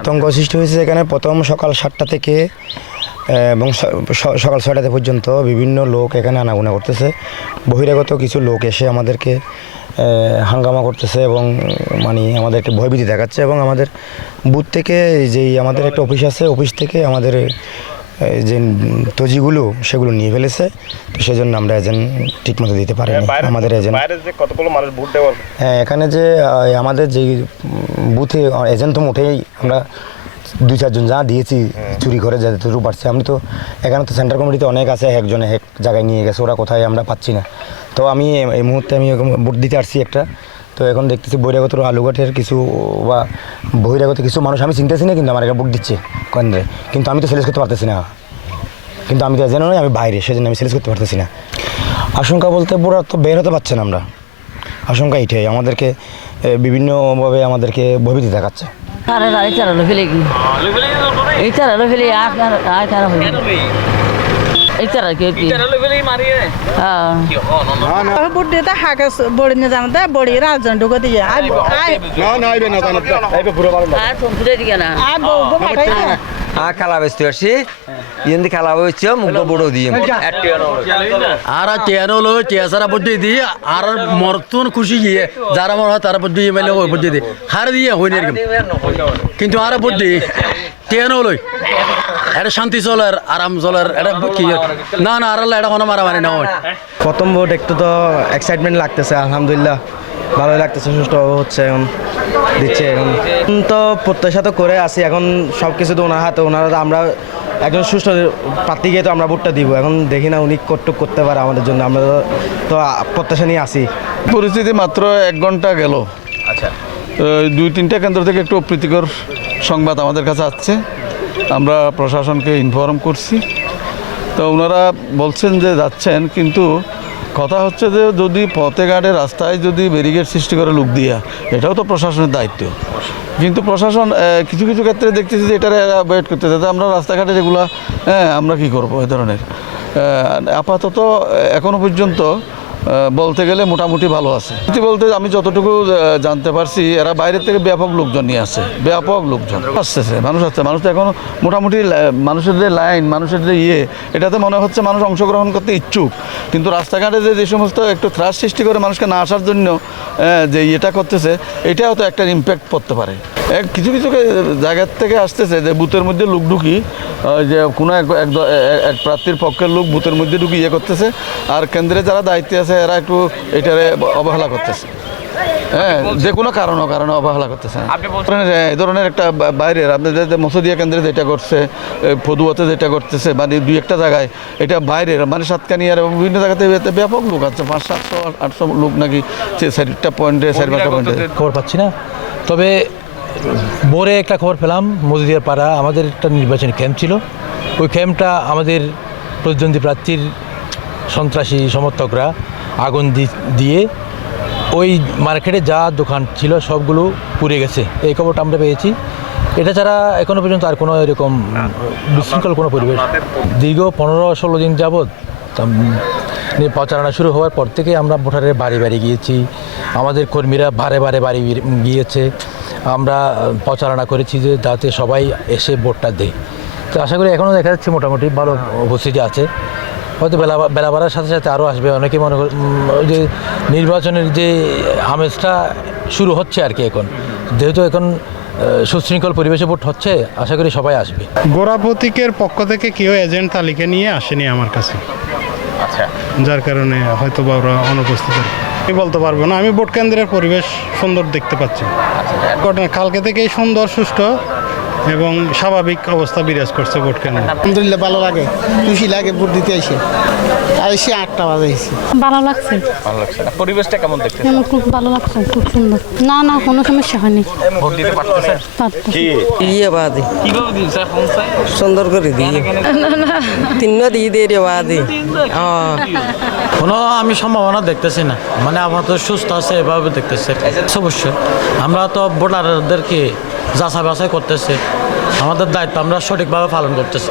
আতঙ্ক সৃষ্টি হয়েছে এখানে প্রথম সকাল 7টা থেকে এবং সকাল 6টা পর্যন্ত বিভিন্ন লোক এখানে আনাগোনা করতেছে। বহিরাগত কিছু লোক এসে আমাদেরকে হাঙ্গামা করতেছে এবং মানে আমাদেরকে ভয়ভীতি দেখাচ্ছে এবং আমাদের বুথ থেকে যেই আমাদের একটা অফিস আছে, অফিস থেকে আমাদের যে তজিগুলো সেগুলো নিয়ে ফেলেছে। তো সেই জন্য আমরা এজেন্ট ঠিকমতো দিতে পারিনি। আমাদের এজেন্ট হ্যাঁ, এখানে যে আমাদের যে বুথে এজেন্ট তো মোটেই আমরা 2-4 জন যা দিয়েছি চুরি করে যতটুকু পারছি। আমি তো এখানে তো সেন্টার কমিটিতে অনেক আছে, একজনে এক জায়গায় নিয়ে গেছে, ওরা কোথায় আমরা পাচ্ছি না। তো আমি এই মুহূর্তে আমি ভোট দিতে আসছি একটা। তো এখন দেখতেছি বহিরাগত আলুঘাটের কিছু বা বহিরাগত কিছু মানুষ আমি চিনতেছি না, কিন্তু আমার একটা ভোট দিচ্ছে কেন্দ্রে, কিন্তু আমি তো সেলেক্ট করতে পারতেছি না। কিন্তু আমি তো এজেন্ট নয়, আমি বাইরে, সেজন্য আমি সেলেক্ট করতে পারতেছি না। আশঙ্কা বলতে পুরো তো বের হতে পারছে না আমরা। আশঙ্কা এইটাই, আমাদেরকে বিভিন্নভাবে আমাদেরকে ভয়ভীতি দেখাচ্ছে। বড়ি জানাতে বড়ি রাজন ঢুকে দিয়ে খেলা বেসতে পারছি ইন্দি খেলা হচ্ছে মুখ বড় দিয়ে আর চেয়ারলো চেয়ারা পদ্ধতি দিয়ে আর মরতুন খুশি গিয়ে যারা মর হয় তারা পদ্ধতি মেলে ওই পদ্ধতি হার দিয়ে হইনি কিন্তু আর পদ্ধতি চেয়ারও লই এটা শান্তি চলার আরাম চলার এটা কি না না আর এটা কোনো মারামারি না হয়। প্রথম ভোট একটু তো এক্সাইটমেন্ট লাগতেছে, আলহামদুলিল্লাহ ভালোই লাগতেছে, সুষ্ঠুভাবে হচ্ছে এখন দিচ্ছে। এখন তো প্রত্যাশা তো করে আসি, এখন সব কিছু তো ওনার হাতে, ওনারা আমরা একজন সুষ্ঠু প্রার্থীকে তো আমরা ভোটটা দিব। এখন দেখি না উনি কতটুকু করতে পারে আমাদের জন্য, আমরা তো প্রত্যাশা নিয়ে আসি। পরিস্থিতি মাত্র 1 ঘন্টা গেল। আচ্ছা, 2-3টা কেন্দ্র থেকে একটু অপ্রীতিকর সংবাদ আমাদের কাছে আসছে। আমরা প্রশাসনকে ইনফর্ম করছি, তো ওনারা বলছেন যে যাচ্ছেন, কিন্তু কথা হচ্ছে যে যদি পথে ঘাটে রাস্তায় যদি ব্যারিকেড সৃষ্টি করে লোক দিয়া, এটাও তো প্রশাসনের দায়িত্ব। কিন্তু প্রশাসন কিছু কিছু ক্ষেত্রে দেখতেছি যে এটারে অ্যাভয়েড করতেছে। তো আমরা রাস্তাঘাটে যেগুলো আমরা কি করব এই ধরনের। আপাতত এখনো পর্যন্ত বলতে গেলে মোটামুটি ভালো আছে বলতে আমি যতটুকু জানতে পারছি, এরা বাইরের থেকে ব্যাপক লোকজন নিয়ে আসে, ব্যাপক লোকজন আসতেছে, মানুষ আসছে। মানুষ তো এখন মোটামুটি মানুষের যে লাইন, মানুষের যে এটাতে মনে হচ্ছে মানুষ অংশগ্রহণ করতে ইচ্ছুক। কিন্তু রাস্তাঘাটে যে সমস্ত একটু ত্রাস সৃষ্টি করে মানুষকে না আসার জন্য যে এটা করতেছে, এটাও তো একটা ইম্প্যাক্ট পড়তে পারে। কিছু কিছু জায়গার থেকে আসতেছে যে বুথের মধ্যে লোক ঢুকি, যে কোনো এক প্রার্থীর পক্ষের লোক বুথের মধ্যে ঢুকি করতেছে, আর কেন্দ্রে যারা দায়িত্বে আছে এরা একটু এটারে অবহেলা করতেছে। হ্যাঁ, যে কোনো কারণে অবহেলা করতেছে। এই ধরনের একটা বাইরের আপনাদের মসুদিয়া কেন্দ্রে যেটা করছে, ফদুয়াতে যেটা করতেছে, মানে 2-1টা জায়গায় এটা বাইরের, মানে সাতকানিয়ার এবং বিভিন্ন জায়গাতে ব্যাপক লোক আছে, 500-700-800 লোক নাকি 4টা পয়েন্টে 4-5টা পয়েন্টে। খবর পাচ্ছি না, তবে ভোরে একটা খবর পেলাম, মসজিদের পাড়া আমাদের একটা নির্বাচনী ক্যাম্প ছিল। ওই ক্যাম্পটা আমাদের প্রতিদ্বন্দ্বী প্রার্থীর সন্ত্রাসী সমর্থকরা আগুন দিয়ে ওই মার্কেটে যা দোকান ছিল সবগুলো পুড়ে গেছে, এই খবরটা আমরা পেয়েছি। এটা ছাড়া এখনও পর্যন্ত আর কোনো এরকম বিশৃঙ্খল কোনো পরিবেশ দীর্ঘ 15-16 দিন যাবৎ প্রচারণা শুরু হওয়ার পর থেকে আমরা ভোটারের বাড়ি বাড়ি গিয়েছি, আমাদের কর্মীরা বারে বাড়ি গিয়েছে, আমরা প্রচারণা করেছি যে যাতে সবাই এসে ভোটটা দেয়। তো আশা করি এখনও দেখা যাচ্ছে মোটামুটি ভালো উপস্থিতি আছে। হয়তো বেলা বাড়ার সাথে সাথে আরও আসবে। অনেকে মনে করেন যে নির্বাচনের যে আমেজটা শুরু হচ্ছে আর কি, এখন যেহেতু এখন সুশৃঙ্খল পরিবেশে ভোট হচ্ছে, আশা করি সবাই আসবে। গোড়া প্রতীকের পক্ষ থেকে কেউ এজেন্ট তালিকা নিয়ে আসেনি আমার কাছে। আচ্ছা, যার কারণে হয়তো বা ওরা অনুপস্থিত। আমি বলতে পারবো না, আমি ভোট কেন্দ্রের পরিবেশ সুন্দর দেখতে পাচ্ছি। কালকে থেকেই সুন্দর, সুষ্ঠু এবং স্বাভাবিক অবস্থা বিরাজ করছে ভোট কেন্দ্রে। আলহামদুলিল্লাহ ভালো লাগে, খুশি লাগে ভোট দিতে এসে 8টা বাজে এসে ভালো লাগছে। পরিবেশটা কেমন দেখতে? খুব ভালো লাগছে, খুব সুন্দর। না না, কোনো সমস্যা হয়নি। ভোট দিতে পারতেছেন? বাদে সুন্দর করে দিয়ে 3 দিয়ে বাদে কোনো আমি সম্ভাবনা দেখতেছি না, মানে আমাদের সুস্থ আছে এভাবে দেখতেছে। অবশ্যই আমরা তো ভোটারদেরকে যাচাই বাছাই করতেছি, আমাদের দায়িত্ব আমরা সঠিকভাবে পালন করতেছি।